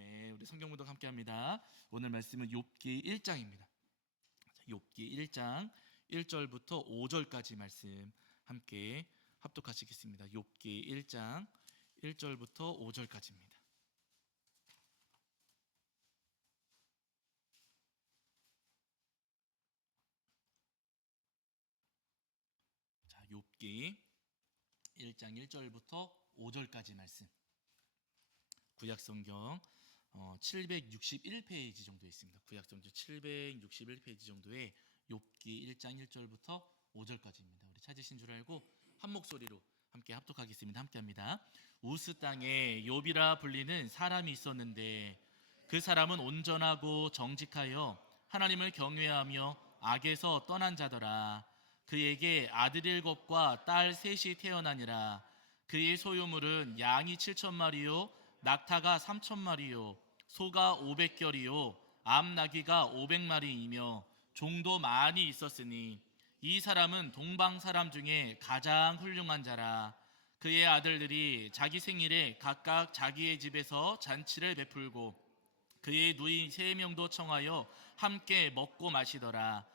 아멘. 우리 성경 문독 함께합니다. 오늘 말씀은 욥기 1장입니다. 욥기 1장 1절부터 5절까지 말씀 함께 합독하시겠습니다. 욥기 1장 1절부터 5절까지입니다. 자, 욥기 1장 1절부터 5절까지 말씀. 구약성경 761페이지 정도 있습니다. 구약성경 761페이지 정도에 욥기 1장 1절부터 5절까지입니다. 우리 찾으신 줄 알고 한 목소리로 함께 합독하겠습니다. 함께합니다. 우스 땅에 욥이라 불리는 사람이 있었는데 그 사람은 온전하고 정직하여 하나님을 경외하며 악에서 떠난 자더라. 그에게 아들 7과 딸 3이 태어나니라. 그의 소유물은 양이 7,000마리요 낙타가 3,000마리요 소가 500결이요 암나귀가 500마리이며 종도 많이 있었으니 이 사람은 동방 사람 중에 가장 훌륭한 자라. 그의 아들들이 자기 생일에 각각 자기의 집에서 잔치를 베풀고 그의 누이 3명도 청하여 함께 먹고 마시더라.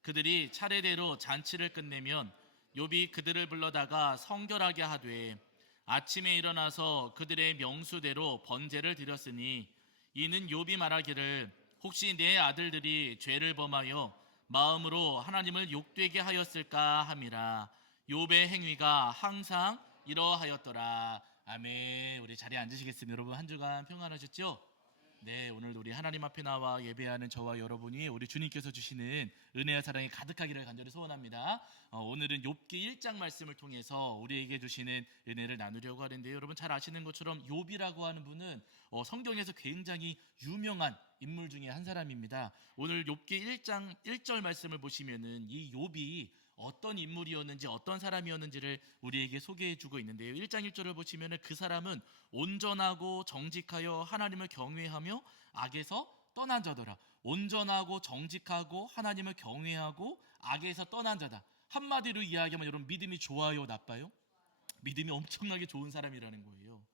그들이 차례대로 잔치를 끝내면 욥이 그들을 불러다가 성결하게 하되 아침에 일어나서 그들의 명수대로 번제를 드렸으니 이는 욥이 말하기를 혹시 내 아들들이 죄를 범하여 마음으로 하나님을 욕되게 하였을까 함이라. 욥의 행위가 항상 이러하였더라. 아멘. 우리 자리에 앉으시겠습니다. 여러분 한 주간 평안하셨죠? 네, 오늘도 우리 하나님 앞에 나와 예배하는 저와 여러분이 우리 주님께서 주시는 은혜와 사랑이 가득하기를 간절히 소원합니다. 오늘은 욥기 1장 말씀을 통해서 우리에게 주시는 은혜를 나누려고 하는데요. 여러분 잘 아시는 것처럼 욥이라고 하는 분은 성경에서 굉장히 유명한 인물 중에 한 사람입니다. 오늘 욥기 1장 1절 말씀을 보시면은 이 욥이 어떤 인물이었는지 어떤 사람이었는지를 우리에게 소개해주고 있는데요. 1장 1절을 보시면 그 사람은 온전하고 정직하여 하나님을 경외하며 악에서 떠난 자더라. 온전하고 정직하고 하나님을 경외하고 악에서 떠난 자다. 한마디로 이야기하면 여러분 믿음이 좋아요, 나빠요? 믿음이 엄청나게 좋은 사람이라는 거예요.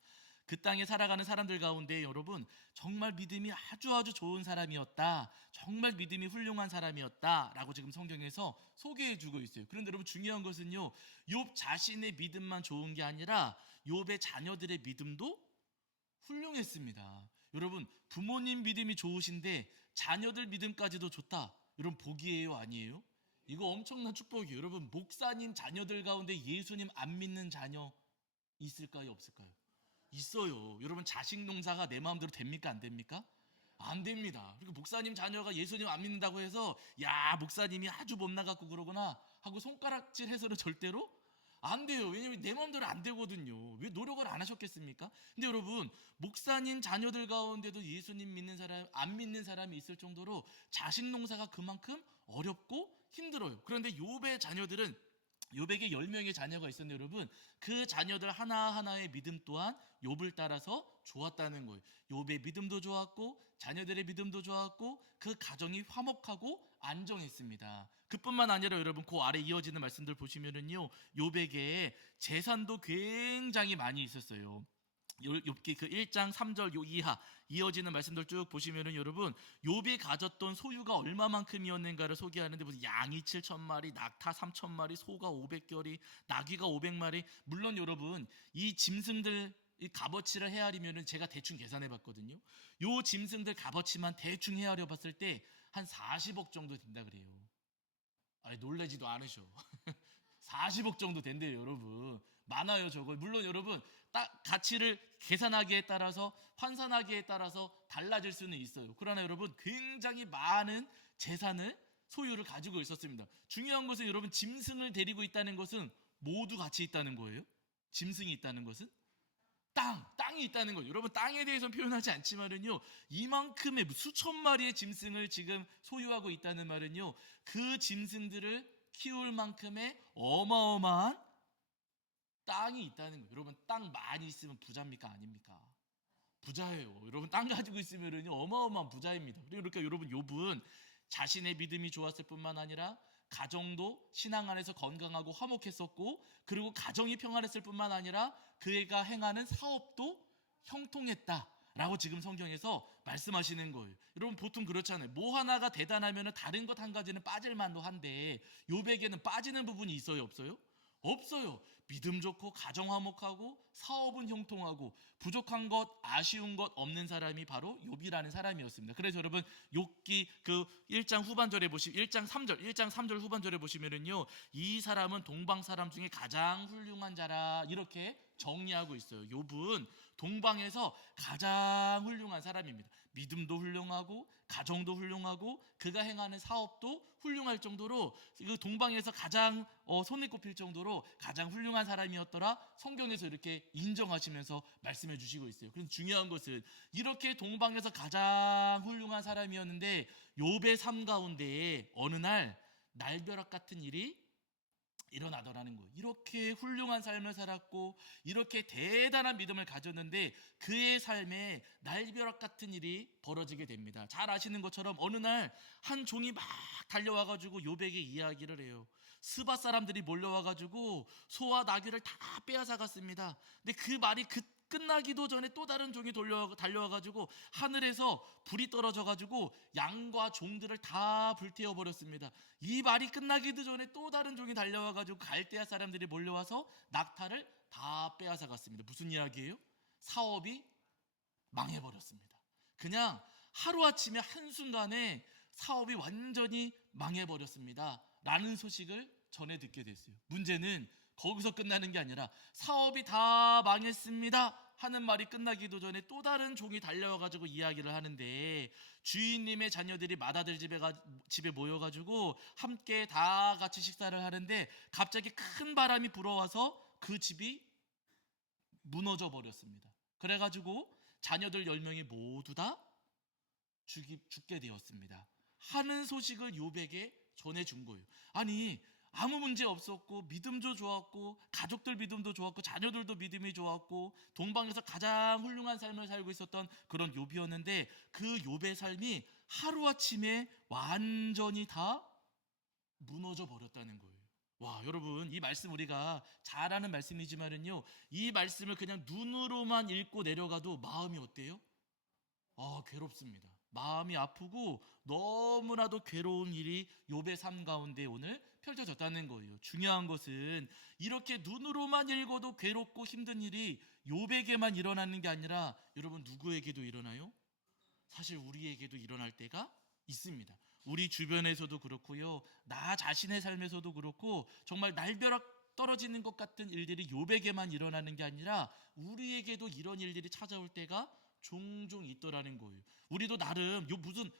그 땅에 살아가는 사람들 가운데 여러분 정말 믿음이 아주 좋은 사람이었다, 정말 믿음이 훌륭한 사람이었다라고 지금 성경에서 소개해주고 있어요. 그런데 여러분 중요한 것은요, 욥 자신의 믿음만 좋은 게 아니라 욥의 자녀들의 믿음도 훌륭했습니다. 여러분 부모님 믿음이 좋으신데 자녀들 믿음까지도 좋다, 여러분 복이에요, 아니에요? 이거 엄청난 축복이에요. 여러분 목사님 자녀들 가운데 예수님 안 믿는 자녀 있을까요, 없을까요? 있어요. 여러분 자식 농사가 내 마음대로 됩니까, 안 됩니까? 안 됩니다. 그리고 목사님 자녀가 예수님 안 믿는다고 해서 야 목사님이 아주 못나갔고 그러구나 하고 손가락질 해서는 절대로 안 돼요. 왜냐면 내 마음대로 안 되거든요. 왜 노력을 안 하셨겠습니까? 근데 여러분 목사님 자녀들 가운데도 예수님 믿는 사람, 안 믿는 사람이 있을 정도로 자식 농사가 그만큼 어렵고 힘들어요. 그런데 욥의 자녀들은, 욥에게 10명의 자녀가 있었는데 여러분 그 자녀들 하나하나의 믿음 또한 욥을 따라서 좋았다는 거예요. 욥의 믿음도 좋았고 자녀들의 믿음도 좋았고 그 가정이 화목하고 안정했습니다. 그뿐만 아니라 여러분 그 아래 이어지는 말씀들 보시면은요, 욥에게 재산도 굉장히 많이 있었어요. 욥기 그 1장 3절 요 이하 이어지는 말씀들 쭉 보시면은 여러분 욥이 가졌던 소유가 얼마만큼이었는가를 소개하는데 무슨 양이 7,000마리, 낙타 3,000마리, 소가 500결이, 나귀가 500마리. 물론 여러분 이 짐승들 이 값어치를 헤아리면은 제가 대충 계산해 봤거든요. 요 짐승들 값어치만 대충 헤아려 봤을 때 한 40억 정도 된다 그래요. 아니 놀라지도 않으셔. 40억 정도 된대요, 여러분. 많아요, 저거. 물론 여러분 딱 가치를 계산하기에 따라서 환산하기에 따라서 달라질 수는 있어요. 그러나 여러분 굉장히 많은 재산을 소유를 가지고 있었습니다. 중요한 것은 여러분 짐승을 데리고 있다는 것은 모두 같이 있다는 거예요. 짐승이 있다는 것은 땅이 있다는 거예요. 여러분 땅에 대해서는 표현하지 않지만은요, 이만큼의 수천 마리의 짐승을 지금 소유하고 있다는 말은요, 그 짐승들을 키울 만큼의 어마어마한 땅이 있다는 거예요. 여러분 땅 많이 있으면 부자입니까, 아닙니까? 부자예요. 여러분 땅 가지고 있으면은요 어마어마한 부자입니다. 그러니까 여러분 욥은 자신의 믿음이 좋았을 뿐만 아니라 가정도 신앙 안에서 건강하고 화목했었고, 그리고 가정이 평안했을 뿐만 아니라 그가 행하는 사업도 형통했다. 라고 지금 성경에서 말씀하시는 거예요. 여러분 보통 그렇잖아요. 뭐 하나가 대단하면 다른 것 한 가지는 빠질 만도 한데 욥에게는 빠지는 부분이 있어요, 없어요? 없어요. 믿음 좋고 가정 화목하고 사업은 형통하고 부족한 것 아쉬운 것 없는 사람이 바로 욥이라는 사람이었습니다. 그래서 여러분 욥기 그 1장 후반절에 보시면 1장 3절 후반절에 보시면은요, 이 사람은 동방 사람 중에 가장 훌륭한 자라 이렇게 정리하고 있어요. 욥은 동방에서 가장 훌륭한 사람입니다. 믿음도 훌륭하고 가정도 훌륭하고 그가 행하는 사업도 훌륭할 정도로 그 동방에서 가장 손에 꼽힐 정도로 가장 훌륭한 사람이었더라. 성경에서 이렇게 인정하시면서 말씀해 주시고 있어요. 그래서 중요한 것은 이렇게 동방에서 가장 훌륭한 사람이었는데 욥의 삶 가운데에 어느 날 날벼락 같은 일이 일어나더라는 거예요. 이렇게 훌륭한 삶을 살았고 이렇게 대단한 믿음을 가졌는데 그의 삶에 날벼락 같은 일이 벌어지게 됩니다. 잘 아시는 것처럼 어느 날 한 종이 막 달려와가지고 욥에게 이야기를 해요. 스바 사람들이 몰려와가지고 소와 나귀를 다 빼앗아갔습니다. 근데 그 말이 끝나기도 전에 또 다른 종이 달려와가지고 하늘에서 불이 떨어져가지고 양과 종들을 다 불태워 버렸습니다. 이 말이 끝나기도 전에 또 다른 종이 달려와가지고 갈대아 사람들이 몰려와서 낙타를 다 빼앗아갔습니다. 무슨 이야기예요? 사업이 망해버렸습니다. 그냥 하루아침에 한순간에 사업이 완전히 망해버렸습니다 라는 소식을 전해 듣게 됐어요. 문제는 거기서 끝나는 게 아니라 사업이 다 망했습니다 하는 말이 끝나기도 전에 또 다른 종이 달려와가지고 이야기를 하는데 주인님의 자녀들이 맏아들 집에 모여가지고 함께 다 같이 식사를 하는데 갑자기 큰 바람이 불어와서 그 집이 무너져 버렸습니다. 그래가지고 자녀들 10명이 모두 다 죽게 되었습니다 하는 소식을 욥에게 전해준 거예요. 아니 아무 문제 없었고 믿음도 좋았고 가족들 믿음도 좋았고 자녀들도 믿음이 좋았고 동방에서 가장 훌륭한 삶을 살고 있었던 그런 욥이었는데 그 욥의 삶이 하루아침에 완전히 다 무너져 버렸다는 거예요. 와, 여러분 이 말씀 우리가 잘 아는 말씀이지만은요, 이 말씀을 그냥 눈으로만 읽고 내려가도 마음이 어때요? 괴롭습니다. 마음이 아프고 너무나도 괴로운 일이 욥의 삶 가운데 오늘 펼쳐졌다는 거예요. 중요한 것은 이렇게 눈으로만 읽어도 괴롭고 힘든 일이 욥에게만 일어나는 게 아니라 여러분 누구에게도 일어나요? 사실 우리에게도 일어날 때가 있습니다. 우리 주변에서도 그렇고요, 나 자신의 삶에서도 그렇고 정말 날벼락 떨어지는 것 같은 일들이 욥에게만 일어나는 게 아니라 우리에게도 이런 일들이 찾아올 때가 종종 있더라는 거예요. 우리도 나름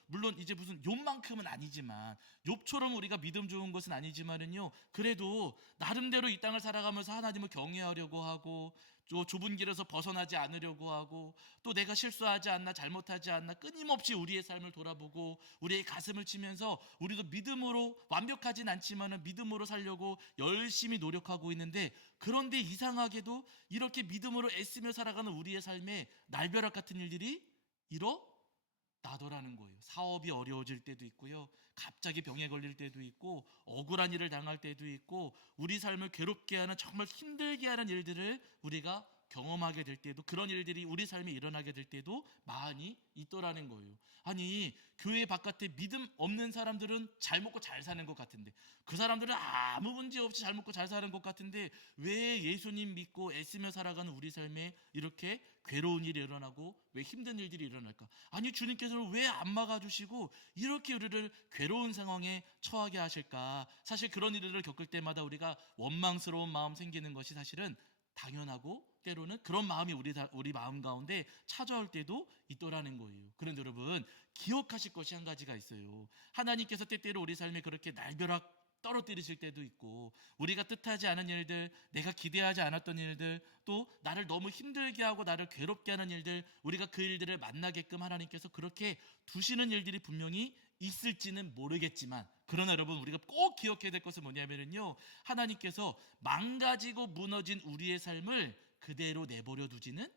물론 이제 무슨 욥만큼은 아니지만 욥처럼 우리가 믿음 좋은 것은 아니지만은요, 그래도 나름대로 이 땅을 살아가면서 하나님을 경외하려고 하고 또 좁은 길에서 벗어나지 않으려고 하고 또 내가 실수하지 않나 잘못하지 않나 끊임없이 우리의 삶을 돌아보고 우리의 가슴을 치면서 우리도 믿음으로 완벽하진 않지만은 믿음으로 살려고 열심히 노력하고 있는데, 그런데 이상하게도 이렇게 믿음으로 애쓰며 살아가는 우리의 삶에 날벼락 같은 일들이 일어나더라는 거예요. 사업이 어려워질 때도 있고요, 갑자기 병에 걸릴 때도 있고 억울한 일을 당할 때도 있고 우리 삶을 괴롭게 하는 정말 힘들게 하는 일들을 우리가 경험하게 될 때도, 그런 일들이 우리 삶에 일어나게 될 때도 많이 있더라는 거예요. 아니 교회 바깥에 믿음 없는 사람들은 잘 먹고 잘 사는 것 같은데, 그 사람들은 아무 문제 없이 잘 먹고 잘 사는 것 같은데 왜 예수님 믿고 애쓰며 살아가는 우리 삶에 이렇게 괴로운 일이 일어나고 왜 힘든 일들이 일어날까? 아니 주님께서는 왜 안 막아주시고 이렇게 우리를 괴로운 상황에 처하게 하실까? 사실 그런 일들을 겪을 때마다 우리가 원망스러운 마음 생기는 것이 사실은 당연하고 때로는 그런 마음이 우리 마음 가운데 찾아올 때도 있더라는 거예요. 그런데 여러분 기억하실 것이 한 가지가 있어요. 하나님께서 때때로 우리 삶에 그렇게 날벼락 떨어뜨리실 때도 있고 우리가 뜻하지 않은 일들, 내가 기대하지 않았던 일들, 또 나를 너무 힘들게 하고 나를 괴롭게 하는 일들, 우리가 그 일들을 만나게끔 하나님께서 그렇게 두시는 일들이 분명히 있을지는 모르겠지만, 그러나 여러분 우리가 꼭 기억해야 될 것은 뭐냐면요, 하나님께서 망가지고 무너진 우리의 삶을 그대로 내버려 두지는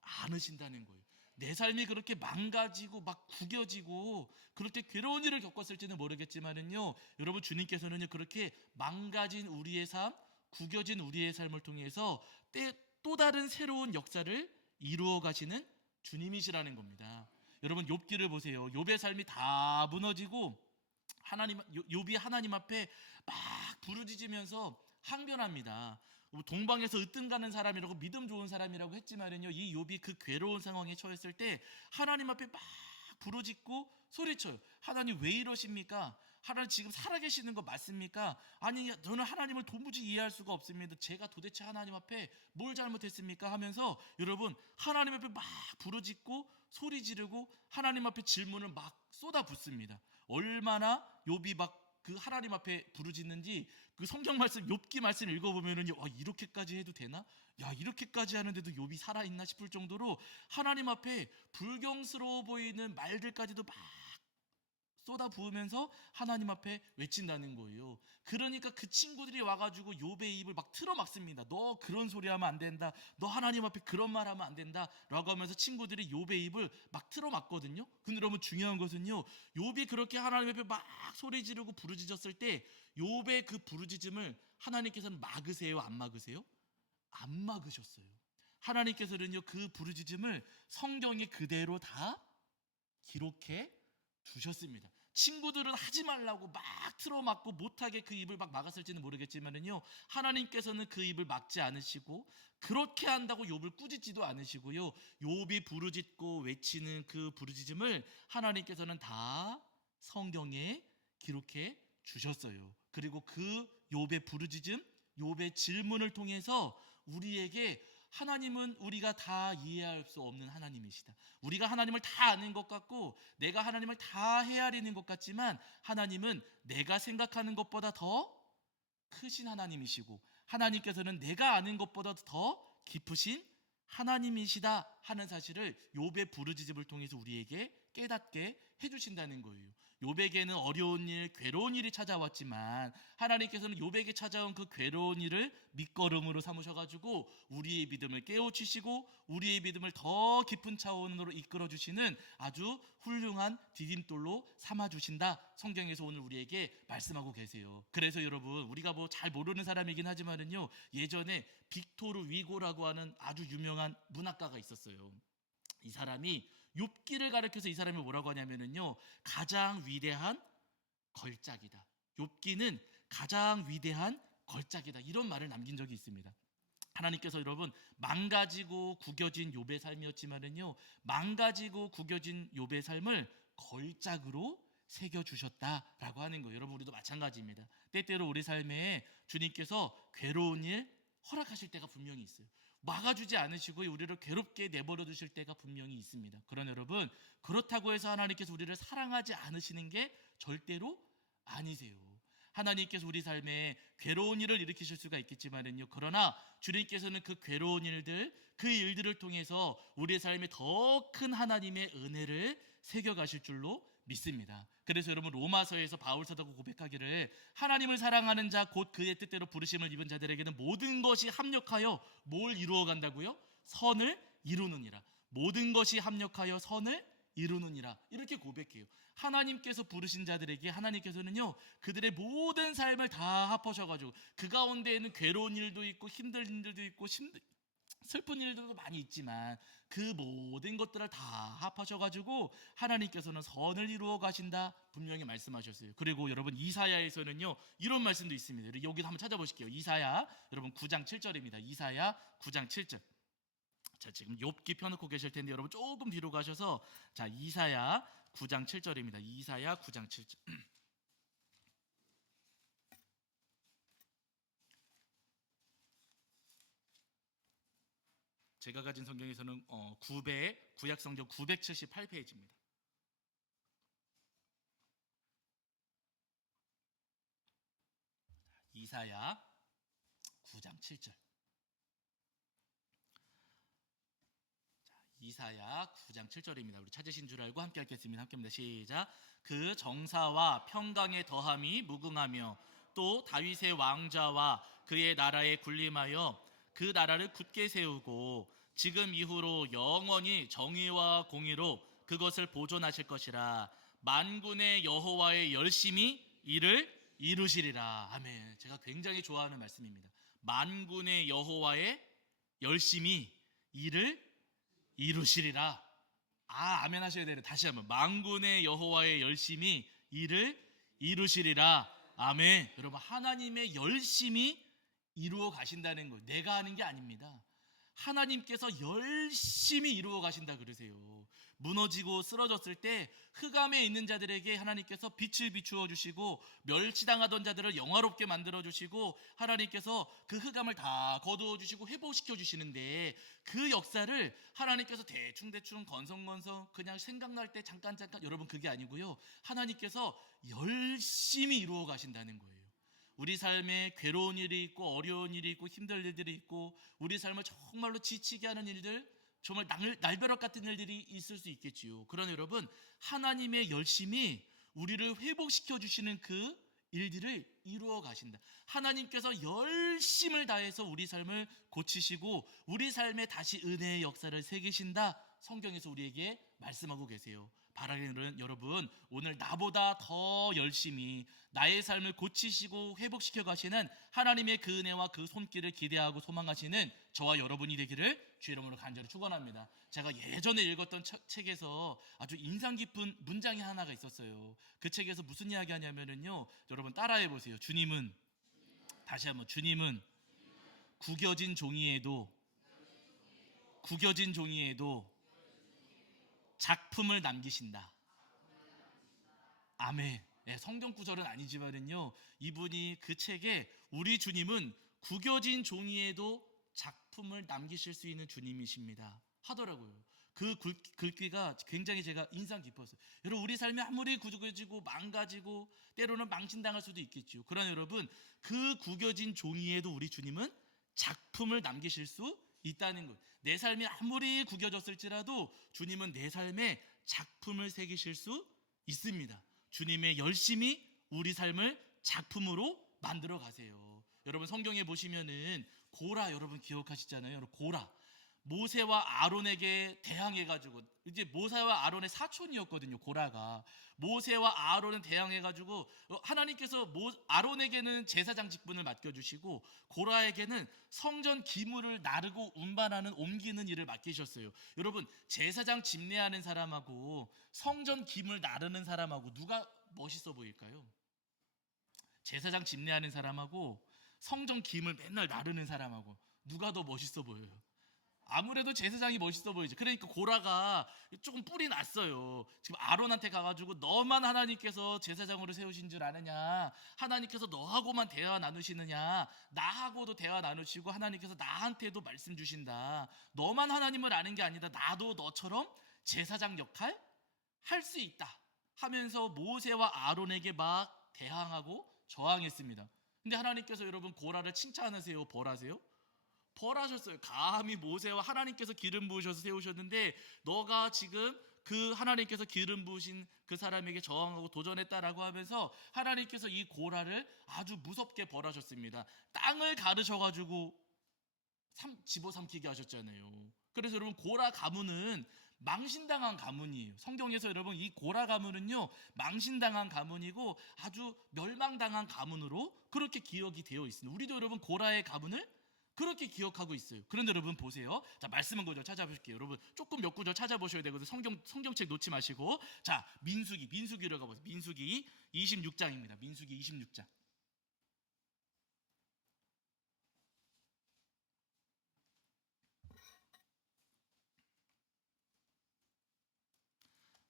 않으신다는 거예요. 내 삶이 그렇게 망가지고 막 구겨지고 그럴 때 괴로운 일을 겪었을지는 모르겠지만은요, 여러분 주님께서는요 그렇게 망가진 우리의 삶, 구겨진 우리의 삶을 통해서 또 다른 새로운 역사를 이루어 가시는 주님이시라는 겁니다. 여러분 욥기를 보세요. 욥의 삶이 다 무너지고 욥이 하나님 앞에 막 부르짖으면서 항변합니다. 동방에서 으뜸가는 사람이라고 믿음 좋은 사람이라고 했지만은요, 이 욥이 그 괴로운 상황에 처했을 때 하나님 앞에 막 부르짖고 소리쳐요. 하나님 왜 이러십니까? 하나님 지금 살아계시는 거 맞습니까? 아니 저는 하나님을 도무지 이해할 수가 없습니다. 제가 도대체 하나님 앞에 뭘 잘못했습니까? 하면서 여러분 하나님 앞에 막 부르짖고 소리 지르고 하나님 앞에 질문을 막 쏟아붓습니다. 얼마나 욥이 막 그 하나님 앞에 부르짖는지 그 성경 말씀 욥기 말씀 읽어보면은요, 이렇게까지 해도 되나? 야, 이렇게까지 하는데도 욥이 살아있나 싶을 정도로 하나님 앞에 불경스러워 보이는 말들까지도 막 쏟아부으면서 하나님 앞에 외친다는 거예요. 그러니까 그 친구들이 와가지고 욥의 입을 막 틀어막습니다. 너 그런 소리 하면 안 된다. 너 하나님 앞에 그런 말 하면 안 된다. 라고 하면서 친구들이 욥의 입을 막 틀어막거든요. 근데 여러분 중요한 것은요, 욥이 그렇게 하나님 앞에 막 소리 지르고 부르짖었을 때 욥의 그 부르짖음을 하나님께서는 막으세요? 안 막으세요? 안 막으셨어요. 하나님께서는요, 그 부르짖음을 성경에 그대로 다 기록해 두셨습니다. 친구들은 하지 말라고 막 틀어막고 못하게 그 입을 막 막았을지는 모르겠지만은요, 하나님께서는 그 입을 막지 않으시고 그렇게 한다고 욥을 꾸짖지도 않으시고요, 욥이 부르짖고 외치는 그 부르짖음을 하나님께서는 다 성경에 기록해 주셨어요. 그리고 그 욥의 부르짖음, 욥의 질문을 통해서 우리에게 하나님은 우리가 다 이해할 수 없는 하나님이시다. 우리가 하나님을 다 아는 것 같고 내가 하나님을 다 헤아리는 것 같지만 하나님은 내가 생각하는 것보다 더 크신 하나님이시고 하나님께서는 내가 아는 것보다 더 깊으신 하나님이시다 하는 사실을 욥의 부르짖음을 통해서 우리에게 깨닫게 해주신다는 거예요. 욥에게는 어려운 일, 괴로운 일이 찾아왔지만 하나님께서는 욥에게 찾아온 그 괴로운 일을 밑거름으로 삼으셔가지고 우리의 믿음을 깨우치시고 우리의 믿음을 더 깊은 차원으로 이끌어주시는 아주 훌륭한 디딤돌로 삼아주신다. 성경에서 오늘 우리에게 말씀하고 계세요. 그래서 여러분 우리가 뭐 잘 모르는 사람이긴 하지만은요, 예전에 빅토르 위고라고 하는 아주 유명한 문학가가 있었어요. 이 사람이 욥기를 가르쳐서 이 사람이 뭐라고 하냐면은요, 가장 위대한 걸작이다. 욥기는 가장 위대한 걸작이다. 이런 말을 남긴 적이 있습니다. 하나님께서 여러분 망가지고 구겨진 욥의 삶이었지만은요, 망가지고 구겨진 욥의 삶을 걸작으로 새겨 주셨다라고 하는 거예요. 여러분 우리도 마찬가지입니다. 때때로 우리 삶에 주님께서 괴로운 일 허락하실 때가 분명히 있어요. 막아주지 않으시고 우리를 괴롭게 내버려 두실 때가 분명히 있습니다. 그러나 여러분 그렇다고 해서 하나님께서 우리를 사랑하지 않으시는 게 절대로 아니세요. 하나님께서 우리 삶에 괴로운 일을 일으키실 수가 있겠지만은요, 그러나 주님께서는 그 괴로운 일들, 그 일들을 통해서 우리의 삶에 더 큰 하나님의 은혜를 새겨가실 줄로 믿습니다. 그래서 여러분 로마서에서 바울 사도가 고백하기를 하나님을 사랑하는 자 곧 그의 뜻대로 부르심을 입은 자들에게는 모든 것이 합력하여 뭘 이루어 간다고요? 선을 이루느니라. 모든 것이 합력하여 선을 이루느니라. 이렇게 고백해요. 하나님께서 부르신 자들에게 하나님께서는요, 그들의 모든 삶을 다 합하셔가지고 그 가운데에는 괴로운 일도 있고 힘든 일들도 있고 슬픈 일들도 많이 있지만 그 모든 것들을 다 합하셔가지고 하나님께서는 선을 이루어 가신다 분명히 말씀하셨어요. 그리고 여러분 이사야에서는요 이런 말씀도 있습니다. 여기 한번 찾아보실게요. 이사야 여러분 9장 7절입니다. 이사야 9장 7절. 자, 지금 욥기 펴놓고 계실 텐데 여러분 조금 뒤로 가셔서 자, 이사야 9장 7절입니다. 이사야 9장 7절. 제가 가진 성경에서는 구약 성경 978페이지입니다. 이사야 9장 7절. 이사야 9장 7절입니다. 우리 찾으신 줄 알고 함께 읽겠습니다. 함께합니다. 시작. 그 정사와 평강의 더함이 무궁하며 또 다윗의 왕자와 그의 나라에 군림하여 그 나라를 굳게 세우고 지금 이후로 영원히 정의와 공의로 그것을 보존하실 것이라. 만군의 여호와의 열심히 이를 이루시리라. 아멘. 제가 굉장히 좋아하는 말씀입니다. 만군의 여호와의 열심히 이를 이루시리라. 아멘 하셔야 돼요. 다시 한번. 만군의 여호와의 열심히 일을 이루시리라. 아멘. 여러분, 하나님의 열심히 이루어 가신다는 거예요. 내가 하는 게 아닙니다. 하나님께서 열심히 이루어 가신다 그러세요. 무너지고 쓰러졌을 때 흑암에 있는 자들에게 하나님께서 빛을 비추어 주시고, 멸시당하던 자들을 영화롭게 만들어 주시고, 하나님께서 그 흑암을 다 거두어 주시고 회복시켜 주시는데, 그 역사를 하나님께서 대충대충 건성건성 그냥 생각날 때 잠깐 여러분, 그게 아니고요. 하나님께서 열심히 이루어 가신다는 거예요. 우리 삶에 괴로운 일이 있고 어려운 일이 있고 힘들 일들이 있고, 우리 삶을 정말로 지치게 하는 일들, 정말 날벼락 같은 일들이 있을 수 있겠지요. 그러나 여러분, 하나님의 열심히 우리를 회복시켜 주시는 그 일들을 이루어 가신다. 하나님께서 열심을 다해서 우리 삶을 고치시고 우리 삶에 다시 은혜의 역사를 새기신다. 성경에서 우리에게 말씀하고 계세요. 바라기는 여러분, 오늘 나보다 더 열심히 나의 삶을 고치시고 회복시켜 가시는 하나님의 그 은혜와 그 손길을 기대하고 소망하시는 저와 여러분이 되기를 주의 이름으로 간절히 축원합니다. 제가 예전에 읽었던 책에서 아주 인상 깊은 문장이 하나가 있었어요. 그 책에서 무슨 이야기 하냐면요, 여러분 따라해 보세요. 주님은, 다시 한번, 주님은 구겨진 종이에도 작품을 남기신다. 아멘. 네, 성경 구절은 아니지만은요, 이분이 그 책에 우리 주님은 구겨진 종이에도 작품을 남기실 수 있는 주님이십니다 하더라고요. 그 글귀가 굉장히 제가 인상 깊었어요. 여러분, 우리 삶이 아무리 구겨지고 망가지고 때로는 망신당할 수도 있겠죠. 그러나 여러분, 그 구겨진 종이에도 우리 주님은 작품을 남기실 수 있다는 것. 내 삶이 아무리 구겨졌을지라도 주님은 내 삶에 작품을 새기실 수 있습니다. 주님의 열심히 우리 삶을 작품으로 만들어 가세요. 여러분, 성경에 보시면은 고라, 여러분 기억하시잖아요. 여러분, 고라, 모세와 아론에게 대항해가지고, 이제 모세와 아론의 사촌이었거든요. 고라가 모세와 아론을 대항해가지고 하나님께서 아론에게는 제사장 직분을 맡겨주시고 고라에게는 성전 기물을 나르고 운반하는, 옮기는 일을 맡기셨어요. 여러분, 제사장 집례하는 사람하고 성전 기물 나르는 사람하고 누가 멋있어 보일까요? 제사장 집례하는 사람하고 성전 기물 맨날 나르는 사람하고 누가 더 멋있어 보여요? 아무래도 제사장이 멋있어 보이죠. 그러니까 고라가 조금 뿔이 났어요. 지금 아론한테 가가지고 너만 하나님께서 제사장으로 세우신 줄 아느냐, 하나님께서 너하고만 대화 나누시느냐, 나하고도 대화 나누시고 하나님께서 나한테도 말씀 주신다. 너만 하나님을 아는 게 아니다. 나도 너처럼 제사장 역할 할 수 있다 하면서 모세와 아론에게 막 대항하고 저항했습니다. 근데 하나님께서 여러분, 고라를 칭찬하세요, 벌하세요? 벌하셨어요. 감히 모세와 하나님께서 기름 부으셔서 세우셨는데 너가 지금 그 하나님께서 기름 부으신 그 사람에게 저항하고 도전했다라고 하면서 하나님께서 이 고라를 아주 무섭게 벌하셨습니다. 땅을 가르셔가지고 집어삼키게 하셨잖아요. 그래서 여러분, 고라 가문은 망신당한 가문이에요. 성경에서 여러분, 이 고라 가문은요, 망신당한 가문이고 아주 멸망당한 가문으로 그렇게 기억이 되어 있습니다. 우리도 여러분, 고라의 가문을 그렇게 기억하고 있어요. 그런데 여러분 보세요. 자, 말씀 한 구절 찾아볼게요. 여러분, 조금 몇 구절 찾아보셔야 되거든요. 성경책 놓지 마시고. 자, 민수기로 가보세요. 민수기 26장입니다. 민수기 26장.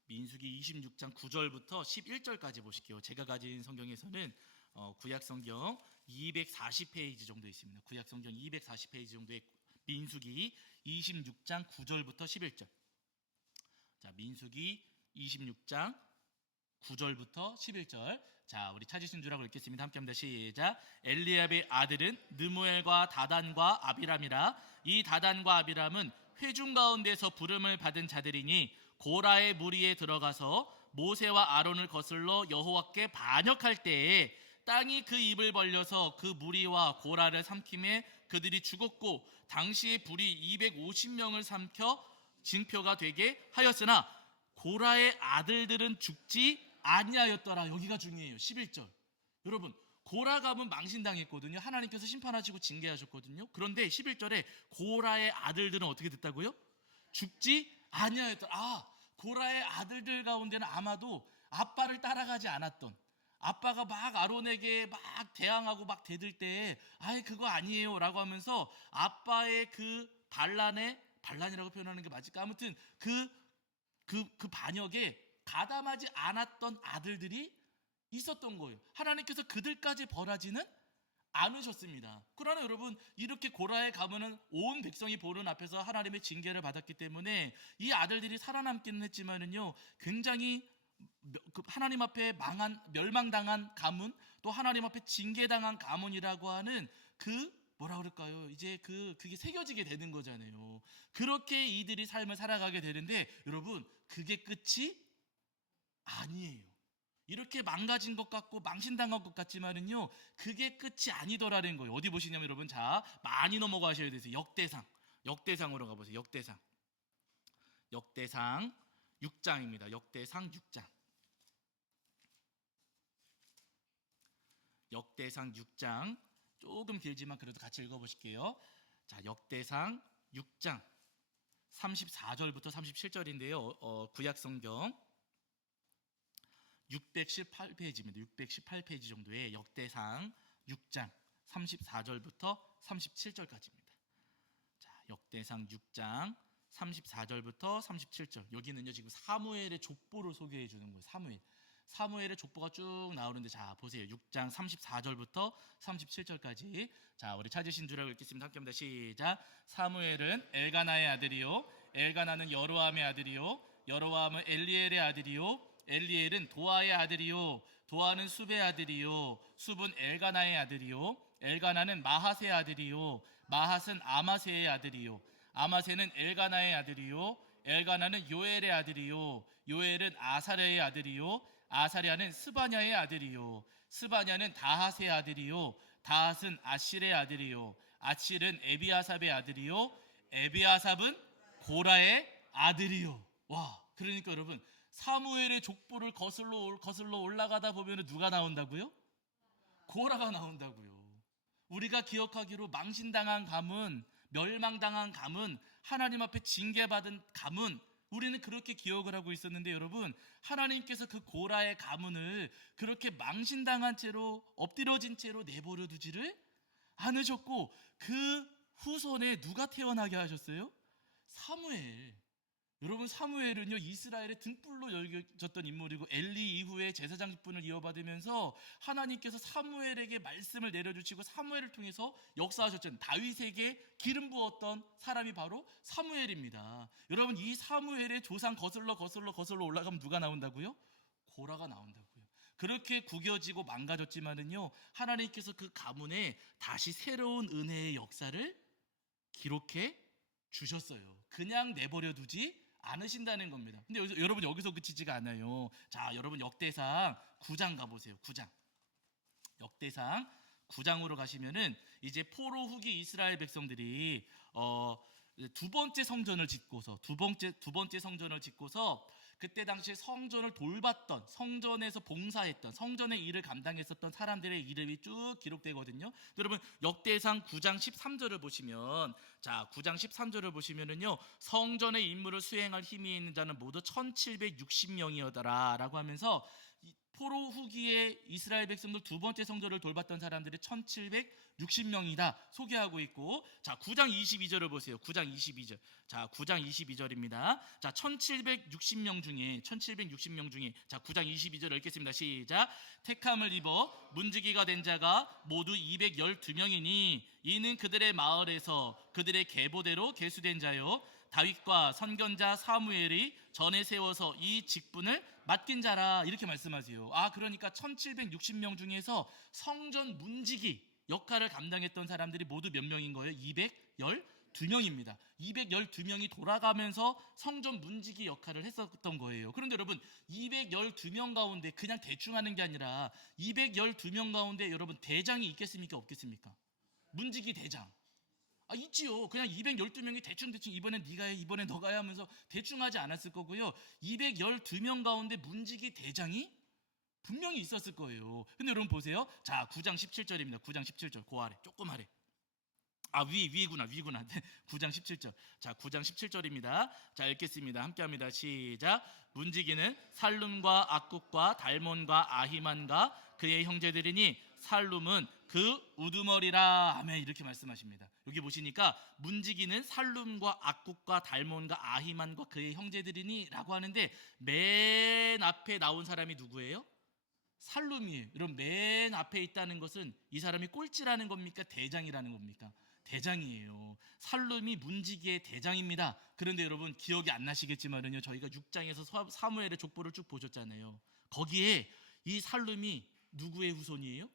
민수기 26장 9절부터 11절까지 보실게요. 제가 가진 성경에서는 구약 성경 240페이지 정도 있습니다. 구약 성경 240페이지 정도의 민수기 26장 9절부터 11절. 자, 민수기 26장 9절부터 11절. 자, 우리 찾으신 줄 알고 읽겠습니다. 함께합니다. 시작. 엘리압의 아들은 느무엘과 다단과 아비람이라. 이 다단과 아비람은 회중 가운데서 부름을 받은 자들이니 고라의 무리에 들어가서 모세와 아론을 거슬러 여호와께 반역할 때에 땅이 그 입을 벌려서 그 무리와 고라를 삼킴에 그들이 죽었고 당시에 불이 250명을 삼켜 징표가 되게 하였으나 고라의 아들들은 죽지 아니하였더라. 여기가 중요해요. 11절. 여러분, 고라 가문 망신당했거든요. 하나님께서 심판하시고 징계하셨거든요. 그런데 11절에 고라의 아들들은 어떻게 됐다고요? 죽지 아니하였더라. 고라의 아들들 가운데는 아마도 아빠를 따라가지 않았던, 아빠가 막 아론에게 막 대항하고 막 대들 때 아이 그거 아니에요 라고 하면서 아빠의 그 반란이라고 표현하는 게 맞을까? 아무튼 그 반역에 가담하지 않았던 아들들이 있었던 거예요. 하나님께서 그들까지 벌하지는 않으셨습니다. 그러나 여러분, 이렇게 고라의 가문은 온 백성이 보는 앞에서 하나님의 징계를 받았기 때문에 이 아들들이 살아남기는 했지만은요, 굉장히 하나님 앞에 멸망당한 가문, 또 하나님 앞에 징계당한 가문이라고 하는 뭐라 그럴까요? 이제 그게 새겨지게 되는 거잖아요. 그렇게 이들이 삶을 살아가게 되는데 여러분, 그게 끝이 아니에요. 이렇게 망가진 것 같고 망신당한 것 같지만은요, 그게 끝이 아니더라는 거예요. 어디 보시냐면 여러분, 자 많이 넘어가셔야 돼서 역대상으로 가보세요. 역대상 6장입니다. 역대상 6장. 역대상 6장 조금 길지만 그래도 같이 읽어보실게요. 자, 역대상 6장 34절부터 37절인데요. 구약성경 618페이지입니다. 618페이지 정도의 역대상 6장 34절부터 37절까지입니다. 자, 역대상 6장 34절부터 37절. 여기는요, 지금 사무엘의 족보를 소개해 주는 거예요. 사무엘의 족보가 쭉 나오는데, 자 보세요. 6장 34절부터 37절까지. 자, 우리 찾으신 줄 알고 읽겠습니다. 함께합니다. 시작. 사무엘은 엘가나의 아들이요, 엘가나는 여로함의 아들이요, 여로함은 엘리엘의 아들이요, 엘리엘은 도아의 아들이요, 도아는 숲의 아들이요, 숲은 엘가나의 아들이요, 엘가나는 마핫의 아들이요, 마핫은 아마세의 아들이요, 아마세는 엘가나의 아들이요, 엘가나는 요엘의 아들이요, 요엘은 아사랴의 아들이요, 아사랴는 스바냐의 아들이요, 스바냐는 다핫의 아들이요, 다핫은 아실의 아들이요, 아실은 에비아삽의 아들이요, 에비아삽은 고라의 아들이요. 와, 그러니까 여러분, 사무엘의 족보를 거슬러 올라가다 보면 누가 나온다고요? 고라가 나온다고요. 우리가 기억하기로 망신당한 가문, 멸망당한 가문, 하나님 앞에 징계받은 가문, 우리는 그렇게 기억을 하고 있었는데 여러분, 하나님께서 그 고라의 가문을 그렇게 망신당한 채로, 엎드려진 채로 내버려 두지를 않으셨고, 그 후손에 누가 태어나게 하셨어요? 사무엘. 여러분, 사무엘은요, 이스라엘의 등불로 여겨졌던 인물이고 엘리 이후에 제사장 직분을 이어받으면서 하나님께서 사무엘에게 말씀을 내려주시고 사무엘을 통해서 역사하셨잖아요. 다윗에게 기름 부었던 사람이 바로 사무엘입니다. 여러분, 이 사무엘의 조상 거슬러 올라가면 누가 나온다고요? 고라가 나온다고요. 그렇게 구겨지고 망가졌지만은요, 하나님께서 그 가문에 다시 새로운 은혜의 역사를 기록해 주셨어요. 그냥 내버려 두지 않으신다는 겁니다. 근데 여러분, 여기서 그치지가 않아요. 자, 여러분, 역대상 9장 가보세요. 9장. 역대상 9장으로 가시면은 이제 포로 후기 이스라엘 백성들이 두 번째 성전을 짓고서 그때 당시에 성전을 돌봤던, 성전에서 봉사했던, 성전의 일을 감당했었던 사람들의 이름이 쭉 기록되거든요. 여러분, 역대상 9장 13절을 보시면, 자 9장 13절을 보시면은요, 성전의 임무를 수행할 힘이 있는 자는 모두 1760명이었더라 라고 하면서 포로 후기에 이스라엘 백성들 두 번째 성전을 돌봤던 사람들이 1760명이다 소개하고 있고, 자 9장 22절을 보세요. 9장 22절. 자 9장 22절입니다. 자 1760명 중에 자 9장 22절을 읽겠습니다. 시작. 택함을 입어 문지기가 된 자가 모두 212명이니 이는 그들의 마을에서 그들의 계보대로 계수된 자요, 다윗과 선견자 사무엘이 전에 세워서 이 직분을 맡긴 자라, 이렇게 말씀하세요. 그러니까 1760명 중에서 성전 문지기 역할을 감당했던 사람들이 모두 몇 명인 거예요? 212명입니다. 212명이 돌아가면서 성전 문지기 역할을 했었던 거예요. 그런데 여러분, 212명 가운데 그냥 대충 하는 게 아니라 212명 가운데 여러분, 대장이 있겠습니까? 없겠습니까? 문지기 대장. 있지요. 그냥 212명이 대충 이번엔 네가 해, 이번엔 너가 해 하면서 대충 하지 않았을 거고요. 212명 가운데 문지기 대장이 분명히 있었을 거예요. 근데 여러분 보세요. 자 9장 17절입니다. 9장 17절, 그 아래, 조금 아래. 위구나. 네, 9장 17절. 자, 9장 17절입니다. 자, 읽겠습니다. 함께 합니다. 시작. 문지기는 살룸과 악국과 달몬과 아히만과 그의 형제들이니 살룸은 그 우두머리라. 아멘. 이렇게 말씀하십니다. 여기 보시니까 문지기는 살룸과 악국과 달몬과 아히만과 그의 형제들이니 라고 하는데 맨 앞에 나온 사람이 누구예요? 살룸이에요. 여러분, 맨 앞에 있다는 것은 이 사람이 꼴찌라는 겁니까? 대장이라는 겁니까? 대장이에요. 살룸이 문지기의 대장입니다. 그런데 여러분, 기억이 안 나시겠지만은요, 저희가 6장에서 사무엘의 족보를 쭉 보셨잖아요. 거기에 이 살룸이 누구의 후손이에요?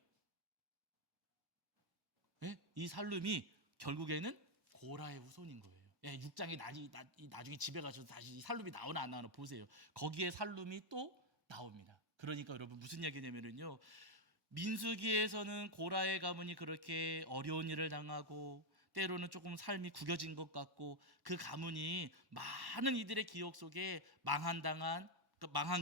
네? 이 살룸이 결국에는 고라의 후손인 거예요. 6장에 나중에 집에 가셔서 다시 이 살룸이 나오나 안 나오나 보세요. 거기에 살룸이 또 나옵니다. 그러니까 여러분, 무슨 얘기냐면요, 민수기에서는 고라의 가문이 그렇게 어려운 일을 당하고 때로는 조금 삶이 구겨진 것 같고, 그 가문이 많은 이들의 기억 속에 망한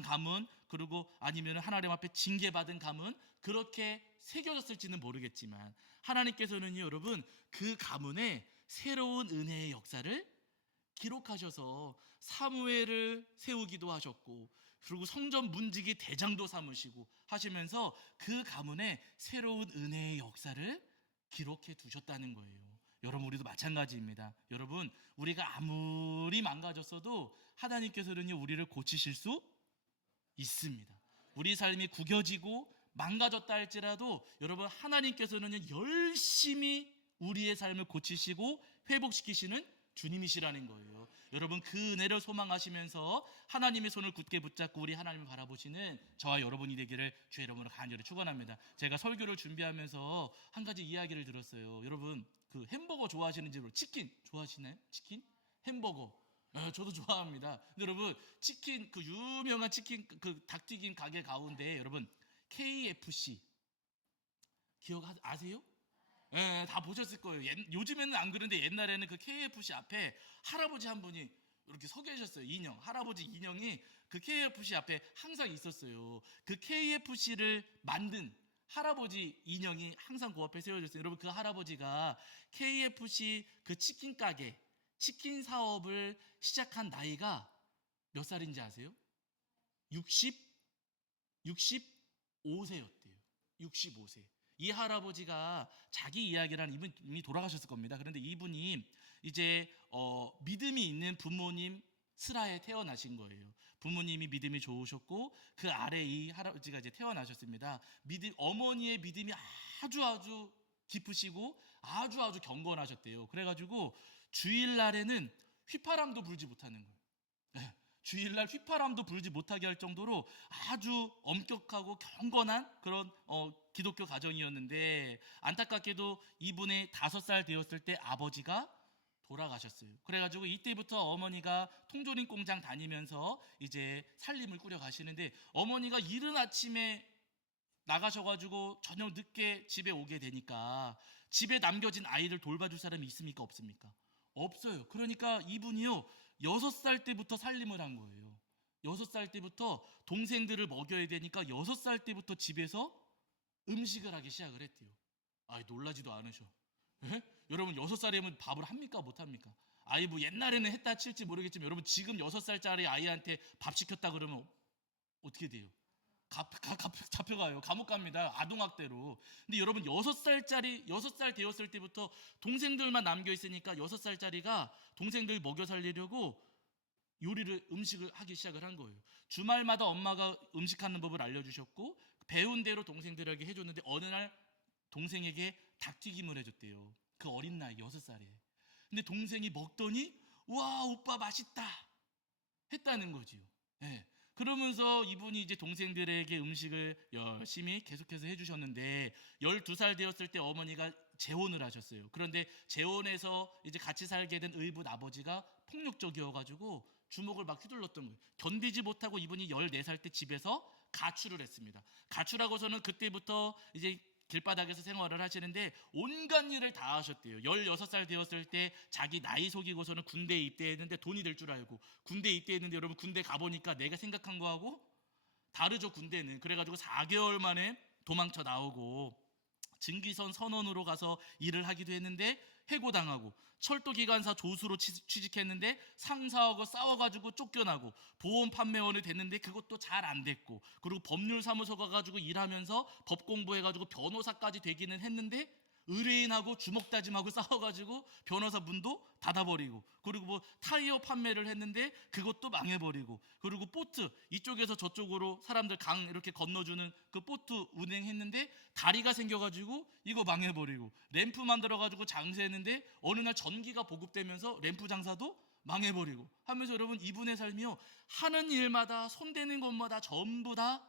가문, 그리고 아니면 하나님 앞에 징계받은 가문, 그렇게 새겨졌을지는 모르겠지만 하나님께서는요, 여러분, 그 가문에 새로운 은혜의 역사를 기록하셔서 사무엘을 세우기도 하셨고, 그리고 성전 문지기 대장도 삼으시고 하시면서 그 가문에 새로운 은혜의 역사를 기록해 두셨다는 거예요. 여러분, 우리도 마찬가지입니다. 여러분, 우리가 아무리 망가졌어도 하나님께서는요, 우리를 고치실 수 있습니다. 우리 삶이 구겨지고 망가졌다 할지라도 여러분, 하나님께서는 열심히 우리의 삶을 고치시고 회복시키시는 주님이시라는 거예요. 여러분, 그 은혜를 소망하시면서 하나님의 손을 굳게 붙잡고 우리 하나님을 바라보시는 저와 여러분이 되기를 주의 이름으로 간절히 축원합니다. 제가 설교를 준비하면서 한 가지 이야기를 들었어요. 여러분, 그 햄버거 좋아하시는지 모르겠어요. 치킨 좋아하시나요? 치킨? 햄버거. 저도 좋아합니다. 근데 여러분, 치킨, 그 유명한 치킨 그 닭튀김 가게 가운데 여러분, KFC 기억 아세요? 다 보셨을 거예요. 요즘에는 안 그런데 옛날에는 그 KFC 앞에 할아버지 한 분이 이렇게 서 계셨어요. 인형, 할아버지 인형이 그 KFC 앞에 항상 있었어요. 그 KFC를 만든 할아버지 인형이 항상 그 앞에 세워졌어요. 여러분, 그 할아버지가 KFC 그 치킨 가게, 치킨 사업을 시작한 나이가 몇 살인지 아세요? 65세였대요. 65세. 이 할아버지가 자기 이야기를 하는, 이분 이미 돌아가셨을 겁니다. 그런데 이분이 이제 믿음이 있는 부모님 슬하에 태어나신 거예요. 부모님이 믿음이 좋으셨고 그 아래 이 할아버지가 이제 태어나셨습니다. 어머니의 믿음이 아주 깊으시고 아주 경건하셨대요. 그래가지고 주일날에는 휘파람도 불지 못하는 거예요. 네. 주일날 휘파람도 불지 못하게 할 정도로 아주 엄격하고 경건한 그런 기독교 가정이었는데, 안타깝게도 이분의 5살 되었을 때 아버지가 돌아가셨어요. 그래가지고 이때부터 어머니가 통조림 공장 다니면서 이제 살림을 꾸려 가시는데, 어머니가 이른 아침에 나가셔가지고 저녁 늦게 집에 오게 되니까 집에 남겨진 아이를 돌봐줄 사람이 있습니까? 없습니까? 없어요. 그러니까 이분이요, 6살 때부터 살림을 한 거예요. 6살 때부터 동생들을 먹여야 되니까 6살 때부터 집에서 음식을 하기 시작을 했대요. 놀라지도 않으셔. 에? 여러분, 6살이면 밥을 합니까? 못합니까? 뭐 옛날에는 했다 칠지 모르겠지만 여러분, 지금 6살짜리 아이한테 밥 시켰다 그러면 어떻게 돼요? 잡혀가요. 감옥 갑니다. 아동학대로. 근데 여러분, 6살 되었을 때부터 동생들만 남겨있으니까 6살짜리가 동생들 먹여 살리려고 음식을 하기 시작을 한 거예요. 주말마다 엄마가 음식하는 법을 알려주셨고 배운 대로 동생들에게 해줬는데, 어느 날 동생에게 닭튀김을 해줬대요. 그 어린 나이 6살에. 근데 동생이 먹더니 와, 오빠 맛있다 했다는 거지요. 네. 그러면서 이분이 이제 동생들에게 음식을 열심히 계속해서 해주셨는데, 12살 되었을 때 어머니가 재혼을 하셨어요. 그런데 재혼해서 이제 같이 살게 된 의붓 아버지가 폭력적이어가지고 주먹을 막 휘둘렀던 거예요. 견디지 못하고 이분이 14살 때 집에서 가출을 했습니다. 가출하고서는 그때부터 이제 길바닥에서 생활을 하시는데 온갖 일을 다 하셨대요. 16살 되었을 때 자기 나이 속이고서는 군대에 입대했는데 돈이 될 줄 알고 군대에 입대했는데, 여러분, 군대 가보니까 내가 생각한 거하고 다르죠, 군대는. 그래가지고 4개월 만에 도망쳐 나오고, 증기선 선원으로 가서 일을 하기도 했는데 해고당하고, 철도기관사 조수로 취직했는데 상사하고 싸워가지고 쫓겨나고, 보험 판매원이 됐는데 그것도 잘 안 됐고, 그리고 법률사무소 가가지고 일하면서 법 공부해가지고 변호사까지 되기는 했는데 의뢰인하고 주먹다짐하고 싸워가지고 변호사 문도 닫아버리고, 그리고 뭐 타이어 판매를 했는데 그것도 망해버리고, 그리고 보트 이쪽에서 저쪽으로 사람들 강 이렇게 건너주는 그 보트 운행했는데 다리가 생겨가지고 이거 망해버리고, 램프 만들어가지고 장사했는데 어느 날 전기가 보급되면서 램프 장사도 망해버리고 하면서, 여러분 이분의 삶이요, 하는 일마다 손대는 것마다 전부 다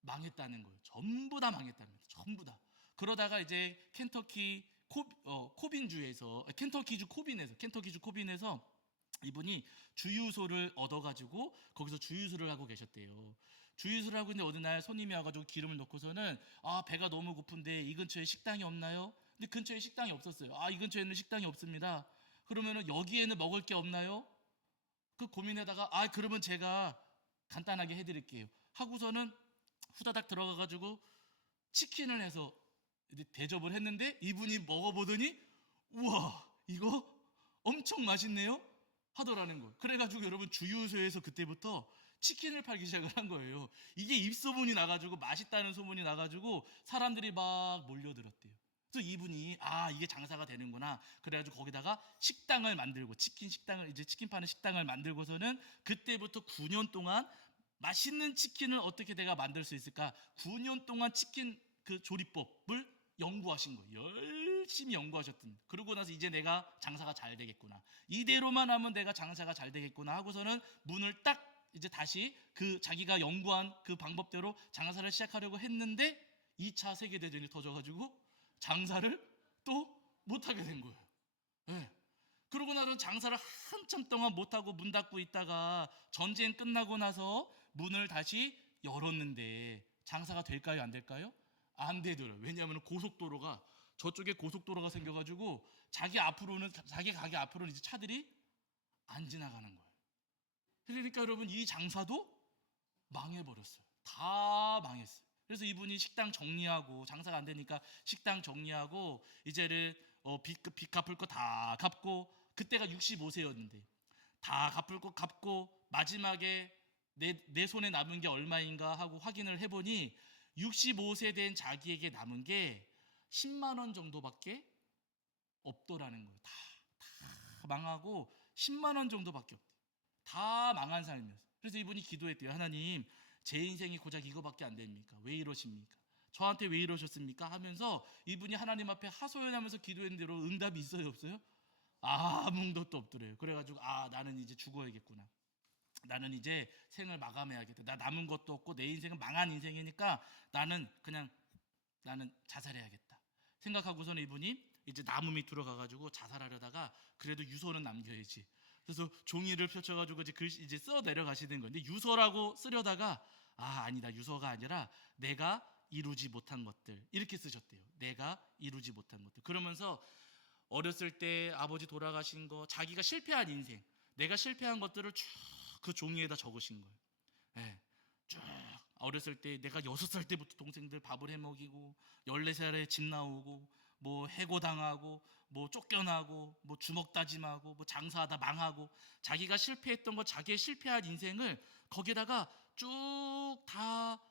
망했다는 거예요. 전부 다 망했다는 거예요. 전부 다. 그러다가 이제 켄터키주 코빈에서 이분이 주유소를 얻어가지고 거기서 주유소를 하고 계셨대요. 주유소를 하고 있는데 어느 날 손님이 와가지고 기름을 넣고서는, 아, 배가 너무 고픈데 이 근처에 식당이 없나요? 근데 근처에 식당이 없었어요. 아, 이 근처에는 식당이 없습니다. 그러면은 여기에는 먹을 게 없나요? 그 고민에다가, 아, 그러면 제가 간단하게 해드릴게요 하고서는 후다닥 들어가가지고 치킨을 해서 이제 대접을 했는데, 이분이 먹어보더니 우와, 이거 엄청 맛있네요 하더라는 거예요. 그래가지고 여러분 주유소에서 그때부터 치킨을 팔기 시작을 한 거예요. 이게 입소문이 나가지고, 맛있다는 소문이 나가지고 사람들이 막 몰려들었대요. 그래서 이분이, 아, 이게 장사가 되는구나. 그래가지고 거기다가 식당을 만들고, 치킨 파는 식당을 만들고서는 그때부터 9년 동안 맛있는 치킨을 어떻게 내가 만들 수 있을까, 9년 동안 치킨 그 조리법을 연구하신 거예요. 열심히 연구하셨던. 그러고 나서 이제 내가 장사가 잘 되겠구나, 이대로만 하면 내가 장사가 잘 되겠구나 하고서는 문을 딱 이제 다시 그 자기가 연구한 그 방법대로 장사를 시작하려고 했는데 2차 세계대전이 터져가지고 장사를 또 못하게 된 거예요. 네. 그러고 나서 장사를 한참 동안 못하고 문 닫고 있다가 전쟁 끝나고 나서 문을 다시 열었는데 장사가 될까요, 안 될까요? 안 되더라고요. 왜냐하면 고속도로가, 저쪽에 고속도로가 생겨가지고 자기 가게 앞으로는 이제 차들이 안 지나가는 거예요. 그러니까 여러분 이 장사도 망해버렸어요. 다 망했어요. 그래서 이분이 식당 정리하고, 장사가 안 되니까 식당 정리하고 이제는 빚 갚을 거 다 갚고, 그때가 65세였는데 다 갚을 거 갚고 마지막에 내 손에 남은 게 얼마인가 하고 확인을 해보니 65세 된 자기에게 남은 게 10만 원 정도밖에 없더라는 거예요. 다 망하고 10만 원 정도밖에 없대요. 다 망한 삶이었어요. 그래서 이분이 기도했대요. 하나님, 제 인생이 고작 이거밖에 안 됩니까? 왜 이러십니까? 저한테 왜 이러셨습니까? 하면서 이분이 하나님 앞에 하소연하면서 기도했는 대로 응답이 있어요, 없어요? 아무 것도 없더래요. 그래가지고, 아, 나는 이제 죽어야겠구나, 나는 이제 생을 마감해야겠다, 나 남은 것도 없고 내 인생은 망한 인생이니까 나는 자살해야겠다 생각하고서는 이분이 이제 나무 밑으로 가가지고 자살하려다가, 그래도 유서는 남겨야지, 그래서 종이를 펼쳐가지고 이제 글씨 이제 써 내려가시는 건데, 유서라고 쓰려다가, 아, 아니다, 유서가 아니라 내가 이루지 못한 것들, 이렇게 쓰셨대요. 내가 이루지 못한 것들. 그러면서 어렸을 때 아버지 돌아가신 거, 자기가 실패한 인생, 내가 실패한 것들을 쭉 그 종이에다 적으신 거예요. 예, 쭉 어렸을 때 내가 6살 때부터 동생들 밥을 해먹이고, 14살에 집 나오고, 뭐 해고당하고, 뭐 쫓겨나고, 뭐 주먹 다짐하고, 뭐 장사하다 망하고, 자기가 실패했던 거, 자기의 실패한 인생을 거기다가 쭉 다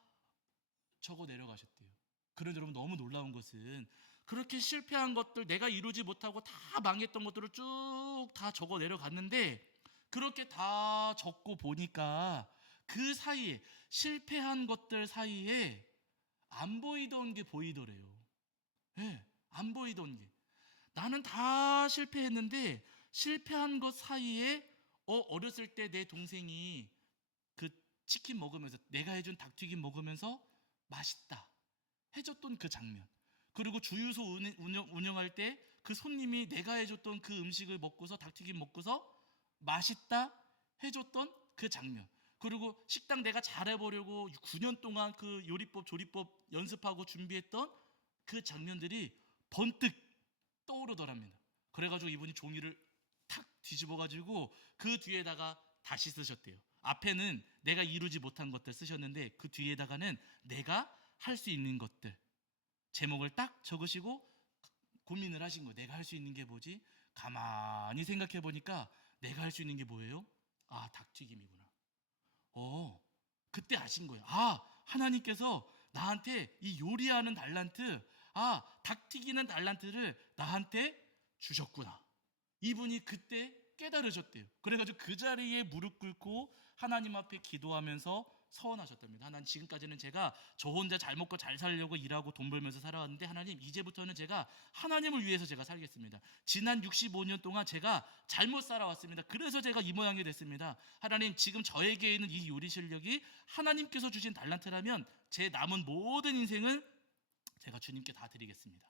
적어 내려가셨대요. 그런데 여러분 너무 놀라운 것은, 그렇게 실패한 것들, 내가 이루지 못하고 다 망했던 것들을 쭉 다 적어 내려갔는데, 그렇게 다 적고 보니까 그 사이에, 실패한 것들 사이에 안 보이던 게 보이더래요. 네, 안 보이던 게. 나는 다 실패했는데 실패한 것 사이에 어렸을 때 내 동생이 그 치킨 먹으면서, 내가 해준 닭튀김 먹으면서 맛있다 해줬던 그 장면, 그리고 주유소 운영할 때 그 손님이 내가 해줬던 그 음식을 먹고서, 닭튀김 먹고서 맛있다 해줬던 그 장면, 그리고 식당 내가 잘해보려고 9년 동안 그 요리법 조리법 연습하고 준비했던 그 장면들이 번뜩 떠오르더랍니다. 그래가지고 이분이 종이를 탁 뒤집어가지고 그 뒤에다가 다시 쓰셨대요. 앞에는 내가 이루지 못한 것들 쓰셨는데 그 뒤에다가는 내가 할 수 있는 것들, 제목을 딱 적으시고 고민을 하신 거예요. 내가 할 수 있는 게 뭐지? 가만히 생각해 보니까 내가 할 수 있는 게 뭐예요? 아, 닭튀김이구나. 그때 아신 거예요. 아, 하나님께서 나한테 이 요리하는 달란트, 닭 튀기는 달란트를 나한테 주셨구나. 이분이 그때 깨달으셨대요. 그래가지고 그 자리에 무릎 꿇고 하나님 앞에 기도하면서 서원하셨답니다. 하나님, 지금까지는 제가 저 혼자 잘 먹고 잘 살려고 일하고 돈 벌면서 살아왔는데 하나님, 이제부터는 제가 하나님을 위해서 제가 살겠습니다. 지난 65년 동안 제가 잘못 살아왔습니다. 그래서 제가 이 모양이 됐습니다. 하나님, 지금 저에게 있는 이 요리 실력이 하나님께서 주신 달란트라면 제 남은 모든 인생을 제가 주님께 다 드리겠습니다.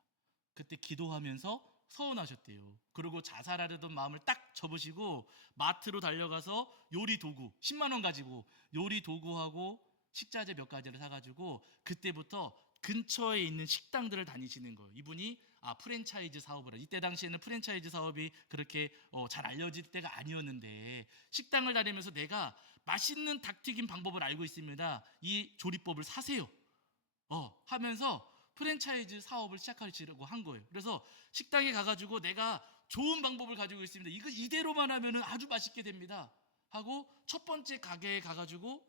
그때 기도하면서 서운하셨대요. 그리고 자살하려던 마음을 딱 접으시고 마트로 달려가서 요리 도구 10만 원 가지고 요리 도구하고 식자재 몇 가지를 사가지고 그때부터 근처에 있는 식당들을 다니시는 거예요. 이분이 프랜차이즈 사업을 해요. 이때 당시에는 프랜차이즈 사업이 그렇게 잘 알려질 때가 아니었는데 식당을 다니면서 내가 맛있는 닭튀김 방법을 알고 있습니다. 이 조리법을 사세요. 하면서 프랜차이즈 사업을 시작하시려고 한 거예요. 그래서 식당에 가가지고 내가 좋은 방법을 가지고 있습니다. 이거 이대로만 하면 아주 맛있게 됩니다. 하고 첫 번째 가게에 가가지고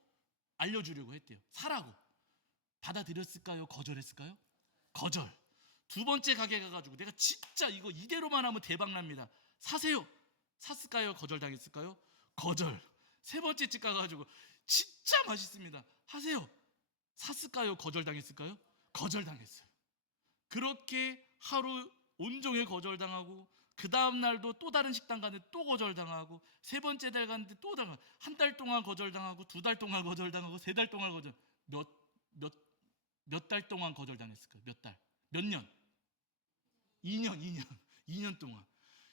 알려주려고 했대요. 사라고. 받아들였을까요? 거절했을까요? 거절. 두 번째 가게에 가가지고 내가 진짜 이거 이대로만 하면 대박 납니다. 사세요. 샀을까요? 거절당했을까요? 거절. 세 번째 집 가가지고 진짜 맛있습니다. 하세요. 샀을까요? 거절당했을까요? 거절당했어요. 그렇게 하루 온종일 거절당하고 그 다음 날도 또 다른 식당 가는데 또 거절당하고 세 번째 달 갔는데 또 당하고 한 달 동안 거절당하고 두 달 동안 거절당하고 세 달 동안 거절 몇 달 동안 거절당했을까요? 몇 달? 몇 년? 2년 동안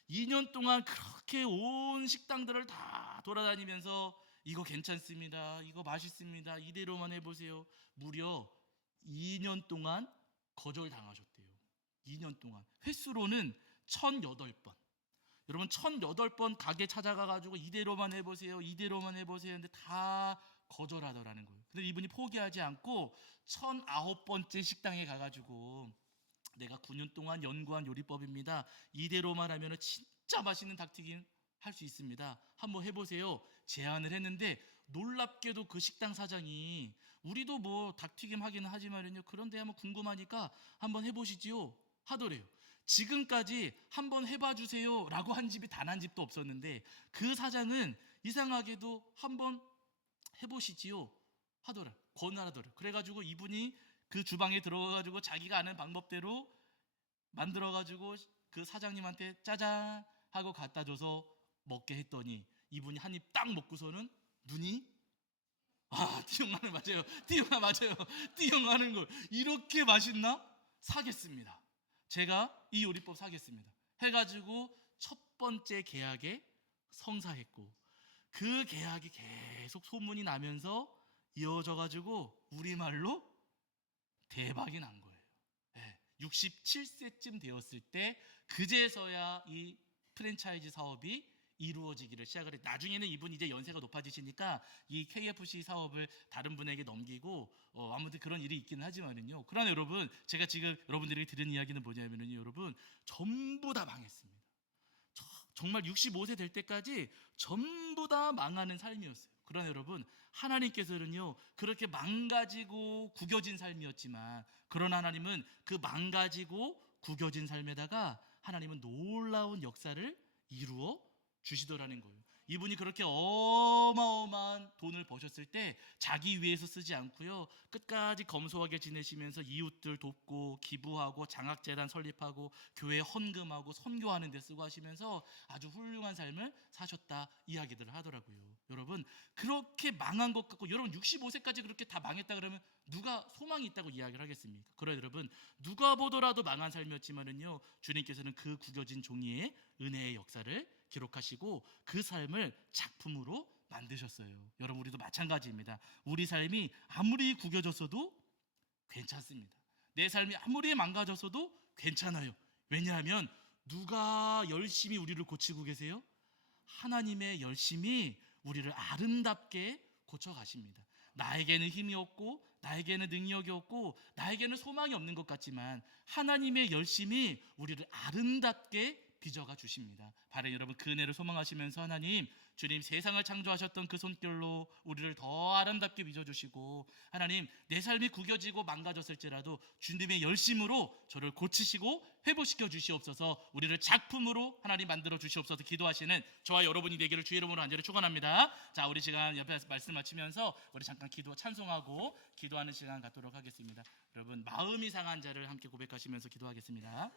2년 동안 그렇게 온 식당들을 다 돌아다니면서 이거 괜찮습니다. 이거 맛있습니다. 이대로만 해보세요. 무려 2년 동안 거절당하셨대요. 2년 동안. 횟수로는 1008번. 여러분 1008번 가게 찾아가가지고 이대로만 해보세요. 이대로만 해보세요. 근데 다 거절하더라는 거예요. 근데 이분이 포기하지 않고 1009번째 식당에 가가지고 내가 9년 동안 연구한 요리법입니다. 이대로만 하면 진짜 맛있는 닭튀김 할 수 있습니다. 한번 해보세요. 제안을 했는데 놀랍게도 그 식당 사장이 우리도 뭐 닭튀김 하기는 하지만요. 그런데 한번 궁금하니까 한번 해보시지요 하더래요. 지금까지 한번 해봐 주세요 라고 한 집이 단 한 집도 없었는데 그 사장은 이상하게도 한번 해보시지요 하더라. 권하더라. 그래가지고 이분이 그 주방에 들어가가지고 자기가 아는 방법대로 만들어가지고 그 사장님한테 짜잔 하고 갖다 줘서 먹게 했더니 이분이 한 입 딱 먹고서는 눈이 띠용하는 맞아요. 띠용아 맞아요. 띠용하는 걸 이렇게 맛있나? 사겠습니다. 제가 이 요리법 사겠습니다. 해가지고 첫 번째 계약에 성사했고 그 계약이 계속 소문이 나면서 이어져가지고 우리말로 대박이 난 거예요. 67세쯤 되었을 때 그제서야 이 프랜차이즈 사업이 이루어지기를 시작을 했. 나중에는 이분이 이제 연세가 높아지시니까 이 KFC 사업을 다른 분에게 넘기고 아무튼 그런 일이 있기는 하지만은요. 그러나 여러분 제가 지금 여러분들에게 들은 이야기는 뭐냐면은요, 여러분 전부 다 망했습니다. 정말 65세 될 때까지 전부 다 망하는 삶이었어요. 그러나 여러분 하나님께서는요 그렇게 망가지고 구겨진 삶이었지만 그러나 하나님은 그 망가지고 구겨진 삶에다가 하나님은 놀라운 역사를 이루어 주시더라는 거예요. 이분이 그렇게 어마어마한 돈을 버셨을 때 자기 위해서 쓰지 않고요 끝까지 검소하게 지내시면서 이웃들 돕고 기부하고 장학재단 설립하고 교회 헌금하고 선교하는 데 쓰고 하시면서 아주 훌륭한 삶을 사셨다 이야기들을 하더라고요. 여러분 그렇게 망한 것 같고 여러분 65세까지 그렇게 다 망했다 그러면 누가 소망이 있다고 이야기를 하겠습니까? 그러나 여러분 누가 보더라도 망한 삶이었지만은요 주님께서는 그 구겨진 종이에 은혜의 역사를 기록하시고 그 삶을 작품으로 만드셨어요. 여러분 우리도 마찬가지입니다. 우리 삶이 아무리 구겨졌어도 괜찮습니다. 내 삶이 아무리 망가졌어도 괜찮아요. 왜냐하면 누가 열심히 우리를 고치고 계세요? 하나님의 열심히 우리를 아름답게 고쳐가십니다. 나에게는 힘이 없고 나에게는 능력이 없고 나에게는 소망이 없는 것 같지만 하나님의 열심이 우리를 아름답게 빚어가 주십니다. 바로 여러분 그 은혜를 소망하시면서 하나님, 주님 세상을 창조하셨던 그 손길로 우리를 더 아름답게 빚어주시고, 하나님 내 삶이 구겨지고 망가졌을지라도 주님의 열심으로 저를 고치시고 회복시켜 주시옵소서. 우리를 작품으로 하나님 만들어 주시옵소서. 기도하시는 저와 여러분이 되기를 주의 이름으로 간절히 축원합니다. 자, 우리 시간 옆에 말씀 마치면서 우리 잠깐 기도 찬송하고 기도하는 시간 갖도록 하겠습니다. 여러분 마음이 상한 자를 함께 고백하시면서 기도하겠습니다.